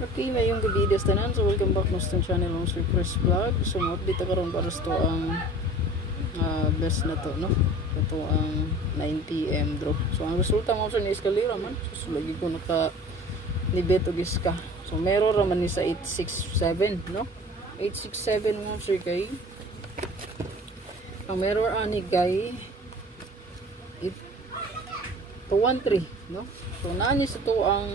Okay, mayong gabidas tanan. So welcome back mo sa channel ng Sir Chris Vlog. So update karon para sa to ang best na to, no? Ito ang 9 PM draw. So ang resulta mo sa ni eskalera man. So lagi ko naka ni beto giska. So meron ra man ni sa 867, no? 867 mo sir kay. Ang meron ani kay 213, no? So nani sa to ang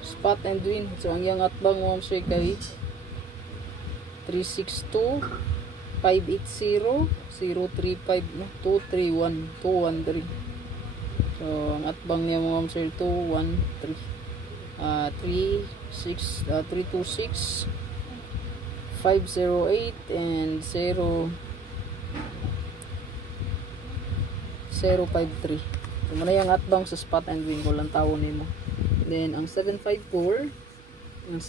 spot and win. So ang yang atbang mo siya kay 362 580 035, no? 231 213. So ang atbang niya mo siya 213 326 508 and 053. So muna yung atbang sa spot and win ko lang tawon nimo. Then ang 754 mo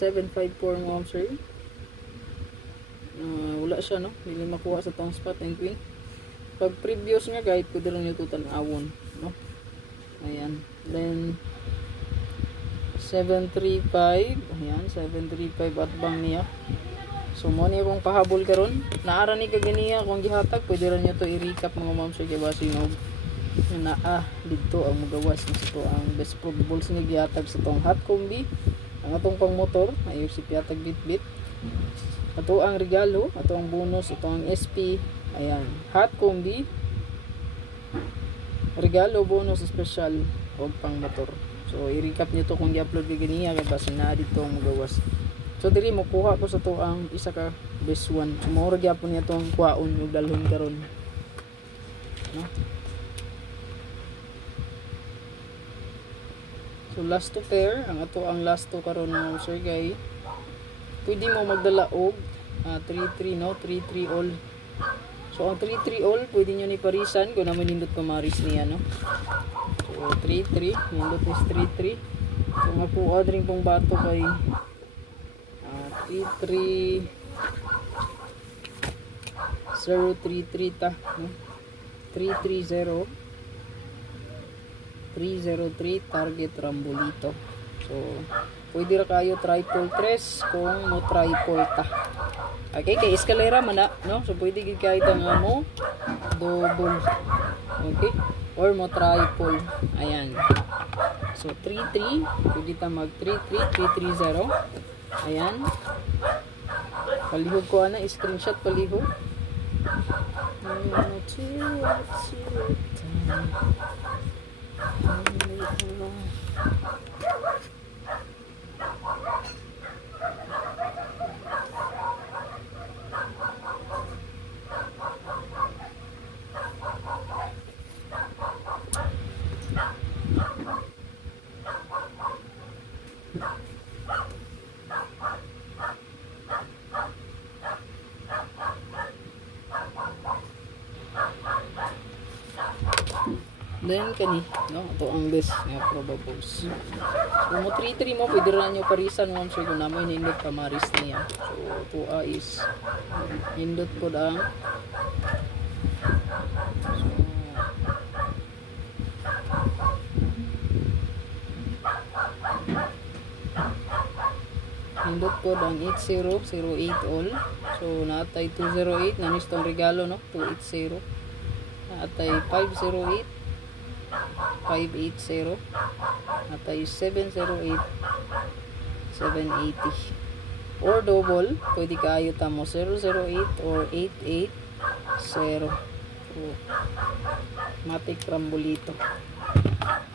sir, wala siya, no? Hindi makuha sa tong spot and win. Pag previous nga guide pwede rin yung total awon, no? Ayan. Then 735, ayan 735 atbang niya. So mo niya kung pahabol karon naara ni kaganiya kung gihatag pwede rin nyo to i-recap mga ma'am sir kay basi no na dito ang magawas na ito ang best probable sa gihatag sa tong hot combi ang atong pang motor ayo si piatag bit ato ang regalo ato ang bonus ito ang SP ayan hot combi regalo bonus special o pang motor. So i-recap nyo to kung i-upload kay ganiya kay basi na dito ang magawas. So diri mo kuha ko sa to ang isa ka best one. So mo ra gyapon niya tong kuhaon ug dalhon karon, no? So last to pair, ang ato ang last to karon mo sir guy. Pwede mo magdala og 3-3, no? 3-3 all. So ang 3-3 all pwede niyo ni parisan kung naman nindot pamaris niya, no? So 3-3, nindot is 3-3. So makuha rin pong bato kay 3-3 0-3-3 ta, no? 3-3-0 303 target Rambolito. So pwede ra kayo triple tres kung mo triple ta. Okay, kay eskalera man na, no? So pwede gid kay ta nga mo double. Okay? Or mo triple. Ayan. So 3-3, pwede ta mag 3-3 3-3-0. Ayan. Palihog ko ana, screenshot palihog. Then kani, no, ito ang best nga probables. So mo 3-3 mo pwede ra nyo parisan mo sir kung namoy nindot pamaris niya. So 2A is nindot ko ang nindot ko ang 8008 all. So natay 208 nanis tong regalo, no? 280. Natay 508 580 atay 708 780 or double pwede kayo tamo 008 or 880 matik Rambolito.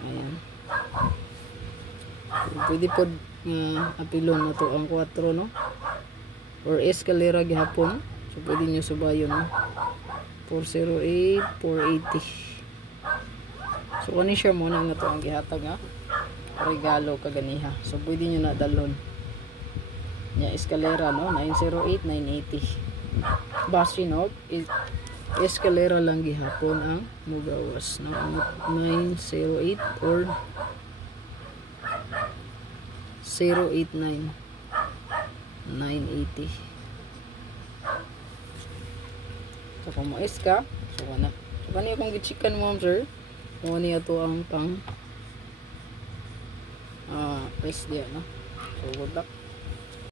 Ayan, pwede po apilon na to ang 4, no? Or eskalera gihapon. So pwede nyo subayon, no? 408 480. So kani share muna nga to ang gihatag nga regalo kaganiha. So pwede nyo na dalon nya eskalera, no? 908 980 basi, no? Eskalera lang gihapon ang mugawas, no? 908 or 089 980. So kung mais ka, so wala. So kani akong gichikan mo sir, mo niya to ang pang press diya no. So good luck.